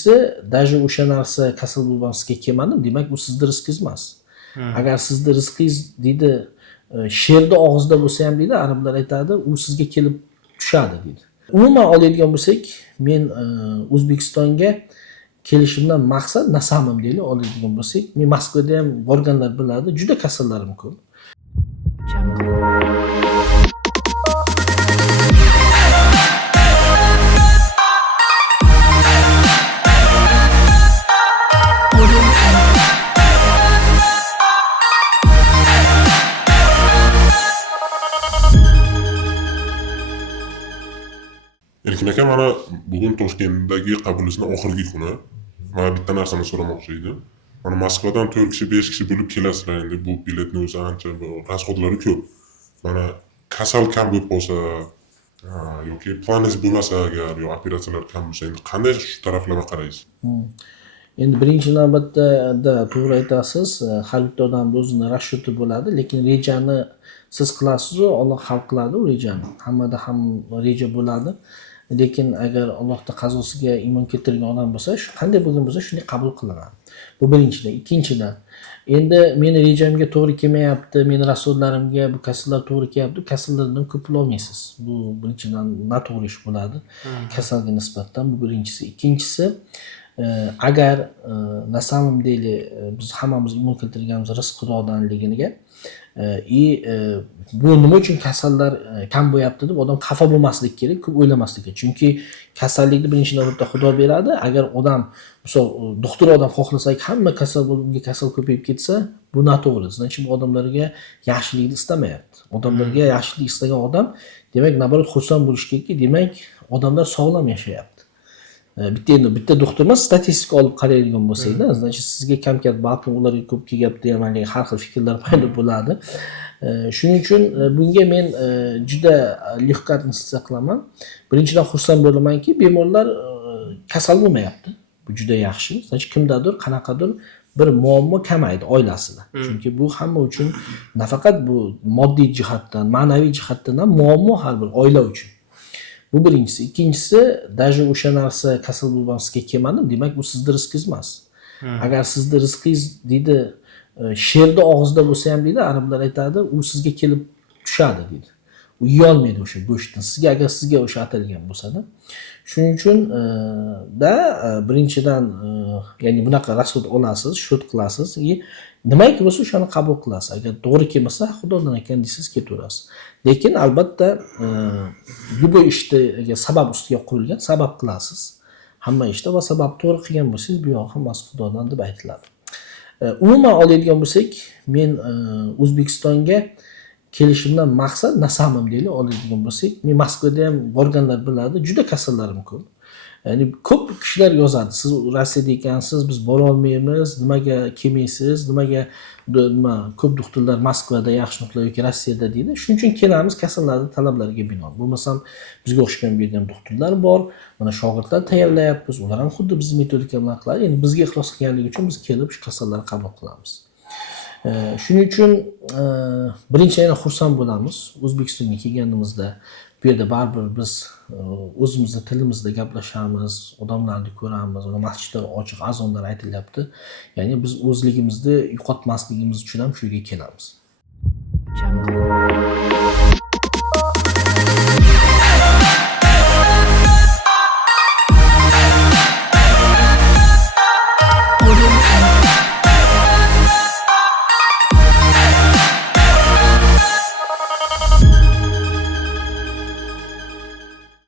ikkinchisi даже o'sha narsa kasal bo'lgan sizga kelmadi, demak bu sizni rizqingiz emas. Agar sizni rizqingiz deydi sherni og'zida bo'lsa ham deydi, arablar aytadi, u sizga kelib tushadi deydi. Umuman oladigan bo'lsak, men O'zbekistonga kelishimdan maqsad nasamim deydi, oladigan bo'lsak, men Moskvada ham borganlar biladi, juda kasallarim ko'p. Erkin aka, mana bugun Toshkentdagi qabulisning oxirgi kuni. Mana bitta narsani so'ramoqchi edim. Mana Moskvadan 4 kishi, 5 kishi bo'lib kelasizlar endi, bu biletni o'zi ancha rasxodlari ko'p. Mana kasal kam bo'lib qolsa, yoki planingiz bo'lmasa agar, yo operatsiyalar kam bo'lsa, endi qanday shu taraflarga qaraysiz? Endi birinchi navbatda to'g'ri aytasiz, har bitta odamning o'zini rashyoti bo'ladi, lekin rejani siz qilasiz-ku, Alloh hal qiladi u rejani. Hammada ham reja bo'ladi. Lekin agar Allohning qazosiga iymon keltirgan odam bo'lsa, shu qanday bo'lgan bo'lsa, shuni qabul qilaman. Bu birinchidan. Ikkinchidan, endi meni rejamga to'g'ri kelmayapti, meni rasodlarimga bu kasallar to'g'ri kelyapti, kasallardan ko'p pul olmaysiz. Bu birinchidan noto'g'ri ish bo'ladi. Kasalga nisbatan bu birinchisi. Ikkinchisi, agar nasamim deyli, biz hammamiz iymon keltirganimiz rizq Xudodanligiga bu nima uchun kasallar kam bo'lyapti deb odam xafa bo'lmaslik kerak, ko'p o'ylamaslik kerak. Chunki kasallikni birinchi navbatda Xudo beradi. Agar odam, misol, doktor odam xohlasa, hamma kasal bo'lib, unga kasal ko'payib ketsa, bu noto'g'ri. Chunki bu odamlarga yaxshilikni istamayapti. Odamlarga yaxshilik istagan odam, demak, naborat xursand bo'lish kerakki, demak, odamlar sog'lom yashayapti. Bitta doktor emas, statistika olib qaraydigan bo'lsak-da, sizga kam-kam balkim ularga ko'p kelyapti, ya'ni har xil fikrlar paydo bo'ladi. Shuning uchun bunga men juda lehqat insistiya qilaman. Birinchidan xursand bo'lamanki, bemorlar kasal bo'lmayapti. Bu juda yaxshi. Kimdadir, qanaqadir bir muammo kamaydi oilasida. Chunki bu hamma uchun nafaqat bu moddiy jihatdan, ma'naviy jihatdan ham muammo har bir oila uchun. Bu birinchisi. Ikkinchisi, даже o'sha narsa kasal bo'lgan sizga kelmadi, demak bu sizni rizqingiz emas. Agar sizni rizqingiz deydi sherni og'zida bo'lsa ham deydi, arablar aytadi, u sizga kelib tushadi deydi. U yeyolmaydi o'sha go'shtni. Agar sizga o'sha atalgan bo'lsa-da. Shuning uchun birinchidan ya'ni bunaqa rasxod olasiz, shot qilasiz, nimaiki bo'lsa o'shani qabul qilasiz. Agar to'g'ri kelmasa, Xudodan ekan deysiz, ketaverasiz. Lekin albatta bu ishga sabab ustiga qurilgan, sabab qilasiz. Hamma ishda va sabab to'g'ri qilgan bo'lsangiz, bu yoq hammasi Xudodan deb aytiladi. Umuman oladigan bo'lsak, men O'zbekistonga kelishimdan maqsad nasamim deydi, oladigan bo'lsak, men Moskvada ham borganlar biladi, juda kasallarim ko'p. Ya'ni ko'p kishilar yozadi, siz Rossiyada ekansiz, biz bora olmaymiz, nimaga kelmaysiz, nimaga ko'p doktorlar Moskvada yaxshi nuqtalar yoki Rossiyada deydi. Shuning uchun kelamiz kasallarning talablariga binoan. Bo'lmasam bizga o'xshagan bu yerda ham doktorlar bor, mana shogirdlar tayyorlayapmiz, ular ham xuddi bizning metodika bilan qiladi. Endi bizga ixlos qilganligi uchun biz kelib shu kasallarni qabul qilamiz. Shuning uchun birinchidan xursand bo'lamiz O'zbekistonga kelganimizda. Bu yerda baribir biz o'zimizning tilimizda gaplashamiz, odamlarni ko'ramiz, masjidlar ochiq, azonlar aytilyapti. Ya'ni biz o'zligimizni yo'qotmasligimiz uchun ham shu yerga kelamiz.